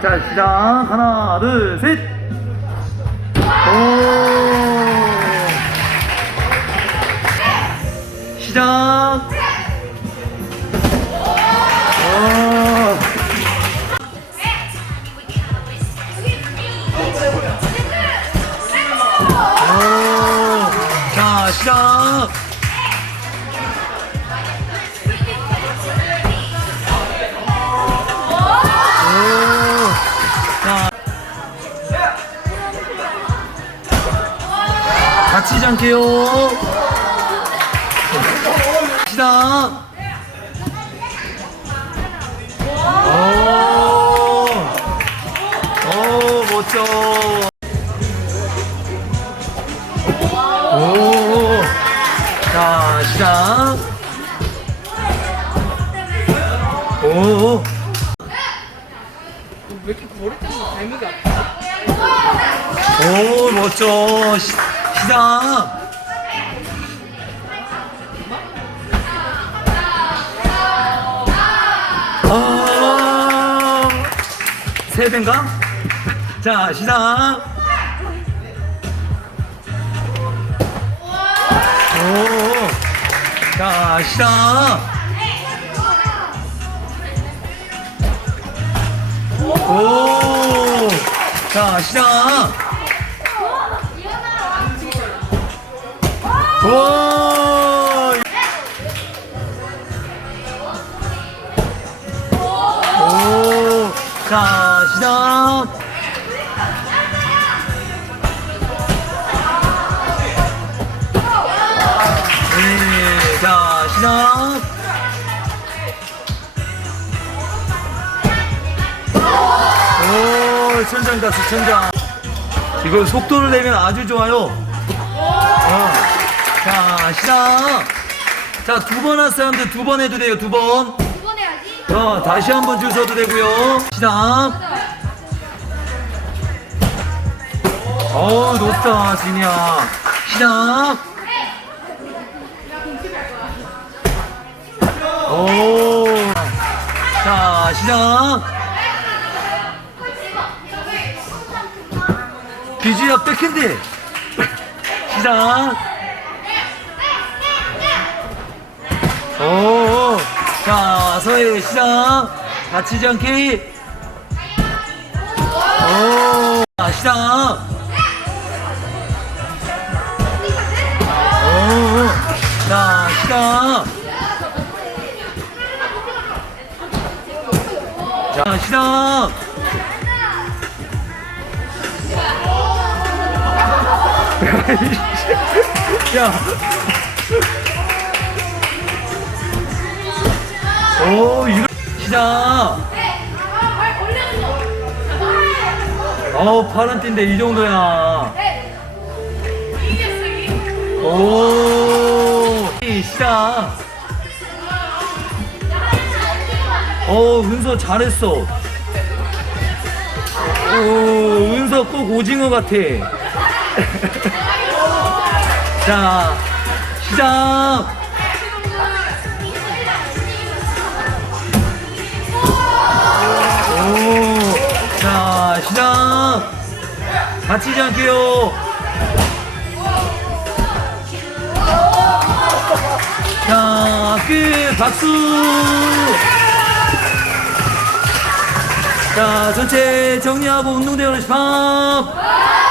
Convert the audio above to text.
자, 시작. 하나, 둘, 셋. 오. 시작. 오. 오. 자, 시작. 않게요. 시작. 오. 오, 멋져. 오. 자, 시작. 오. 왜 이렇게 머리 때문에 재미가 없어? 오, 멋져. 시, 시작. 아, 세 배인가? 자, 시작. 오, 자, 시작. 오, 자, 시작. 오! 오! 자, 시작! 네, 자, 시작! 오, 천장이다, 천장. 이거 속도를 내면 아주 좋아요. 어. 자, 시작. 자, 두번한 사람들 두 번 해도 돼요, 두 번. 두 번 해야지. 어, 다시 한 번 줄 서도 되고요. 시작. 어우, 높다, 진이야. 시작. 오. 자, 시작. 비주야 백핸드. 시작. 오, 자, 서해 시작. 다치지 않게. 오, 자, 시작. 오, 자, 시작. 자, 시작. 야. 오, 이거 시작. 발 올려줘. 어, 파란 띠인데 이 정도야. 오, 시작. 어, 은서 잘했어. 오, 은서 꼭 오징어 같아. 자, 시작. 다치지 않게요. 자, 끝! 박수! 자, 전체 정리하고 운동대원 시합!